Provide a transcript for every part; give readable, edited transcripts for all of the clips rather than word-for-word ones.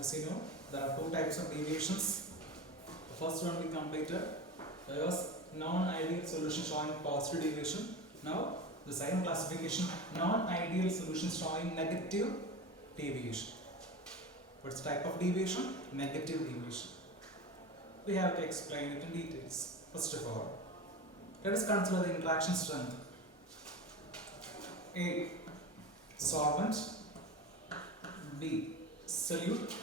As you know, there are two types of deviations. The first one we completed. There was non-ideal solution showing positive deviation. Now the second classification, non-ideal solution showing negative deviation. What's the type of deviation? Negative deviation. We have to explain it in details. First of all, let us consider the interaction strength. A. Solvent. B. Solute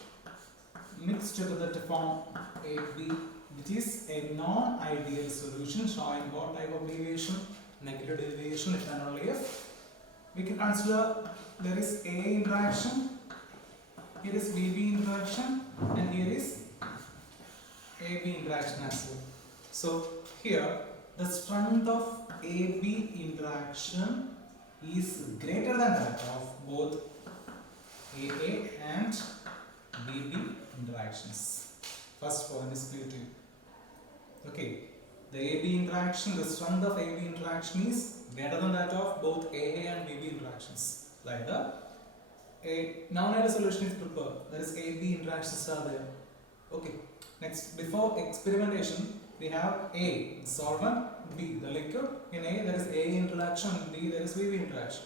mixed together to form AB, which is a non-ideal solution showing what type of deviation? Negative deviation, if and only if. We can consider there is A interaction, here is BB interaction, and here is AB interaction as well. So here the strength of AB interaction is greater than that of both AA and BB interactions. First point is clear to you. Okay, the AB interaction, the strength of AB interaction is greater than that of both AA and BB interactions. Like a non-ideal solution is prepared. That is AB interactions are there. Okay. Next, before experimentation, we have A, the solvent, B, the liquid. In A, there is A interaction, B, there is BB interaction.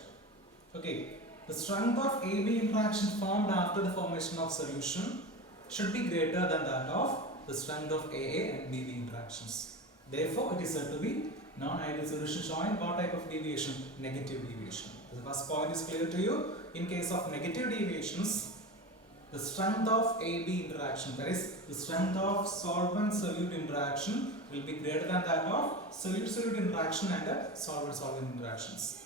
Okay. The strength of AB interaction formed after the formation of solution should be greater than that of the strength of AA and BB interactions. Therefore, it is said to be non-ideal solution showing what type of deviation? Negative deviation. The first point is clear to you. In case of negative deviations, the strength of AB interaction, that is, the strength of solvent-solute interaction will be greater than that of solute-solute interaction and solvent-solvent interactions.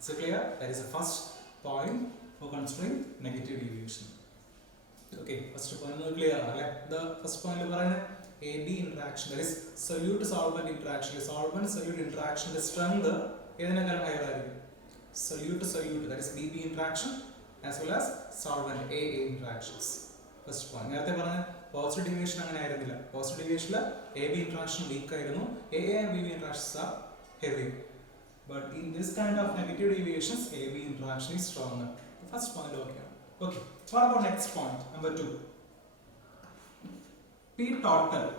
Is it clear? That is the first point for considering negative deviation. Okay, first point is clear. The first point is AB interaction, that is solute-solvent interaction. Solvent-solute interaction, the strength is higher. Solute-solute, that is BB interaction, as well as solvent AA interactions. First point. Positive deviation positive deviation AB interaction weak, AA and BB interactions are heavy. But in this kind of negative deviations, AB interaction is stronger. The first point, okay. Okay. What about next point? Number 2. P total.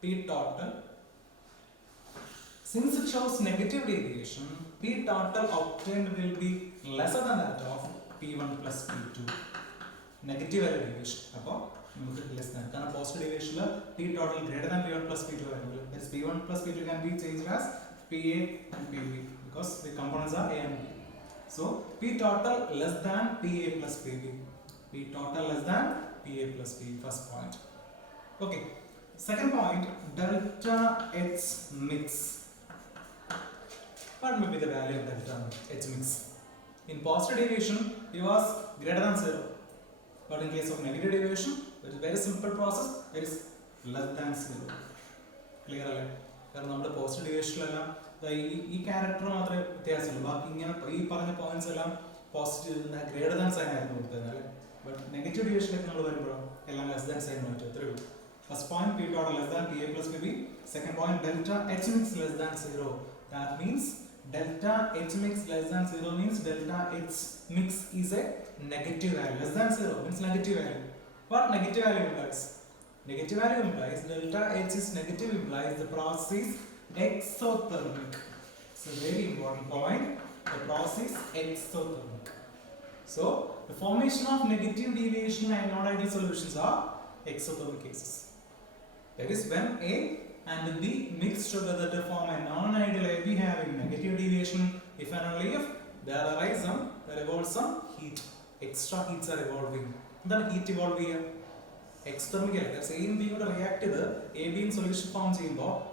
P total. Since it shows negative deviation, P total obtained will be lesser than that of P1 plus P2. Negative deviation. Less than. Positive deviation, P total greater than P1 plus P2 value. That is P1 plus P2 can be changed as PA and PB because the components are A and B. So P total less than PA plus PB. P total less than PA plus PB. First point. Okay. Second point, delta H mix. What may be the value of delta H mix? In positive deviation, it was greater than 0. But in case of negative deviation, it is a very simple process. It is less than 0. Clear? Because we positive deviation this character points positive greater than sign. But negative deviation less than sign. First point, P total less than PA plus PB. Second point, delta H mix less than 0. That means delta H mix less than 0 means delta H mix is a negative value. Less than 0 means negative value. What negative value implies? Negative value implies delta H is negative implies the process is exothermic. It's a very important point. The process is exothermic. So the formation of negative deviation and non-ideal solutions are exothermic cases. That is when A and B mix together to form a non-ideal AB having negative deviation if and only if there evolves some heat. Extra heats are evolving. Then heat evolve here. Exothermic. That's A and B would react to the AB in solution form.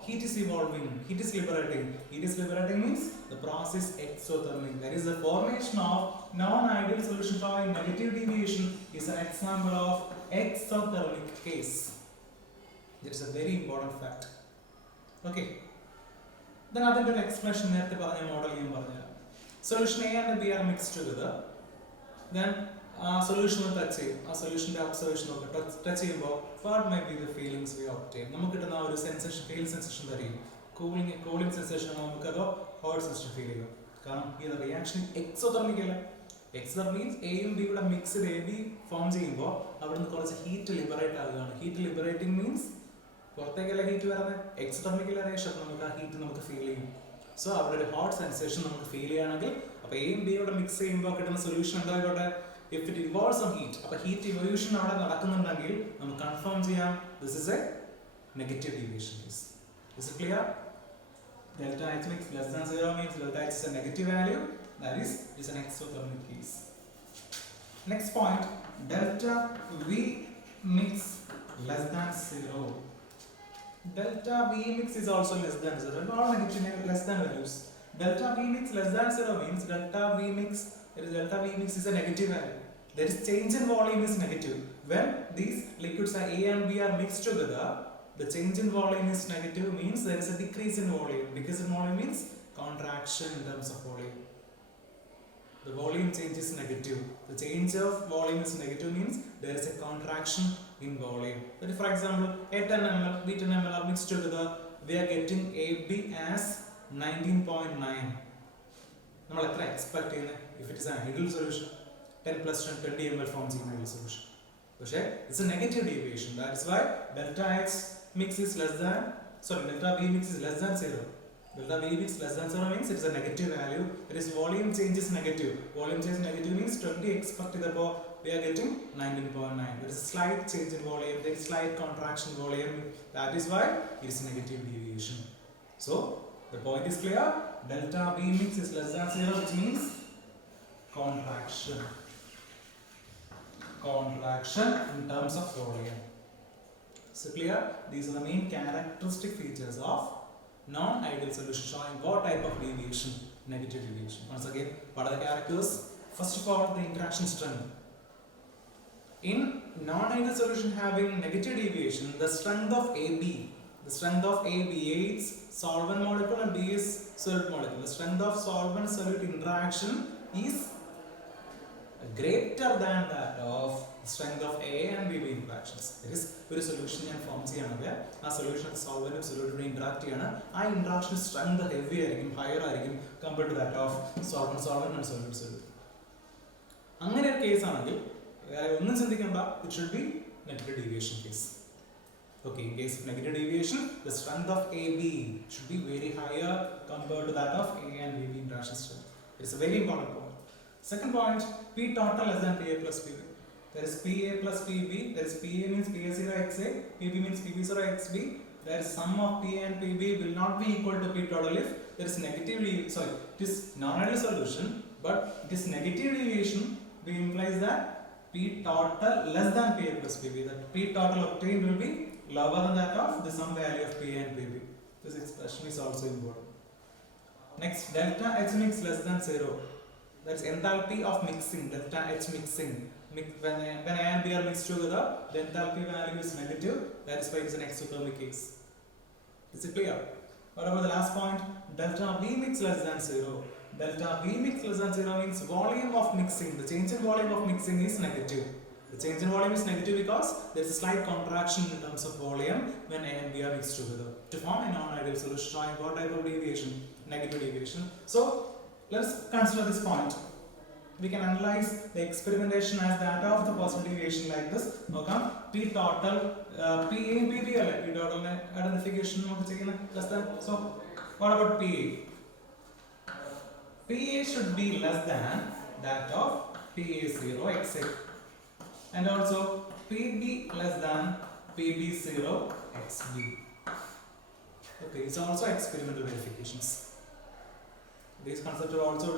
Heat is evolving. Heat is liberating. Heat is liberating means the process exothermic. That is the formation of non-ideal solution showing negative deviation is an example of exothermic case. That is a very important fact. Okay. Then other expression model solution A and B are mixed together. Then solution will touch solution observation touch what might be the feelings we obtain. We sensation, feeling sensation cooling sensation hot sensation feeling. The reaction exothermic. Exotherm means A and B would have mixed AB form ചെയ്യുമ്പോൾ അവിടുന്ന് കുറച്ച് heat liberate ആകുകയാണ്. Heat liberating means പുറത്തേക്കല്ല heat വരുന്നത്, exothermic reaction നമുക്ക് ആ heat നമുക്ക് feel ചെയ്യും. സോ അവിടെ ഒരു ഹോട്ട് സെൻസേഷൻ നമുക്ക് ഫീൽ ചെയ്യുകയാണെങ്കിൽ അപ്പോൾ എയും ബിയും കൂടെ മിക്സ് ചെയ്യുമ്പോൾ കിട്ടുന്ന സൊല്യൂഷൻ എന്തായിക്കോട്ടെ, if it involves some heat, അപ്പോൾ ഹീറ്റ് ഇവല്യൂഷൻ അവിടെ നടക്കുന്നുണ്ടെങ്കിൽ നമുക്ക് കൺഫേം ചെയ്യാം this is a negative deviation case. Is it clear? Delta H mix less than 0 means delta H is a negative value, that is an exothermic case. Next point, delta V mix less than 0. Delta V mix is also less than 0, all negative less than values. Delta V mix less than 0 means delta V mix is a negative value. There is change in volume is negative. When these liquids are A and B are mixed together, the change in volume is negative means there is a decrease in volume. Decrease in volume means contraction in terms of volume. The volume change is negative. The change of volume is negative means there is a contraction in volume. But if, for example, A 10 ml, B 10 ml are mixed together, we are getting AB as 19.9. നമ്മൾ എത്ര expect ചെയ്യുന്നത്? If it is an ideal solution, 10 plus 10 20 ml forms an ideal solution. പക്ഷേ it's a negative deviation. That is why delta H mix is less than, delta V mix is less than 0. Delta V mix less than 0 means it is a negative value. It is volume change is negative. Volume change negative means 20 expected above, we are getting 19.9. There is a slight change in volume, there is slight contraction volume. That is why it is negative deviation. So the point is clear. Delta V mix is less than 0, which means contraction in terms of volume. So clear? These are the main characteristic features of non-ideal solution showing what type of deviation? Negative deviation. Once again, what are the characters? First of all, the interaction strength. In non-ideal solution having negative deviation, the strength of AB, A is solvent molecule and B is solute molecule. The strength of solvent-solute interaction is greater than that of strength of A and B interactions. That is, ഒരു solution ഞാൻ form ചെയ്യുകയാണെങ്കിൽ ആ solution സോൾവന്റും സൊല്യൂട്ടും interact ചെയ്യണം, ആ interaction strength heavy ആയിരിക്കും, higher ആയിരിക്കും compared to that of solvent and solute. അങ്ങനെ ഒരു കേസ് ആണെങ്കിൽ വേറെ ഒന്നും ചിന്തിക്കേണ്ട, it should be negative deviation case. Okay, in case of negative deviation, the strength of AB should be very higher compared to that of A and B interaction strength. It is a very important point. Second point, P total less than PA plus PB. There is PA plus PB. There is PA means PA0 XA, PB means PB0 XB. There is sum of PA and PB will not be equal to P total if there is negative it is non-ideal solution, but it is negative deviation which implies that P total less than PA plus PB. That P total obtained will be lower than that of the sum value of PA and PB. This expression is also important. Next, delta H mix less than 0. That's enthalpy of mixing. Delta H mixing. When A and B are mixed together, the enthalpy value is negative. That is why it is an exothermic case. Is it clear? What about the last point? Delta V mix less than 0. Delta V mix less than 0 means volume of mixing. The change in volume of mixing is negative. The change in volume is negative because there is a slight contraction in terms of volume when A and B are mixed together to form a non-ideal solution showing what type of deviation? Negative deviation. So let's consider this point. We can analyze the experimentation as that of the positive deviation like this. Okay, P total, PA and PB are like P total identification less than. So what about PA? PA should be less than that of PA0 XA. And also PB less than PB0 XB. Okay, it's also experimental verifications. These concepts are also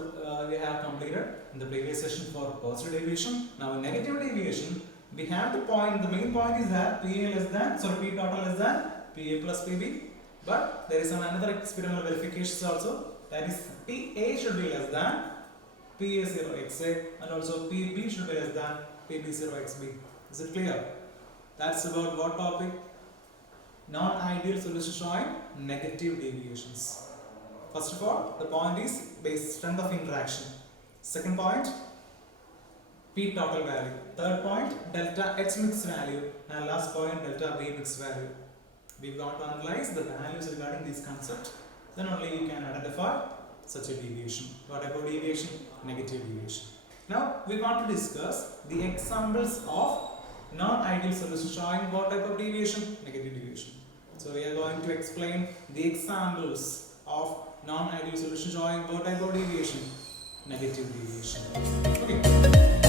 we have completed in the previous session for positive deviation. Now in negative deviation, we have the point. The main point is that PA less than, P total less than PA plus PB. But there is another experimental verifications also. That is PA should be less than PA0 XA, and also PB should be less than PB0 XB. Is it clear? That's about what topic? Non-ideal solution showing negative deviations. First of all, the point is base strength of interaction. Second point, P total value. Third point, delta H mix value. And last point, delta V mix value. We want to analyze the values regarding these concepts. Then only you can identify such a deviation. What about deviation? Negative deviation. Now we want to discuss the examples of non-ideal solution showing what type of deviation? Negative deviation. So we are going to explain the examples of non-ideal solution showing what type of deviation? Negative deviation. Okay.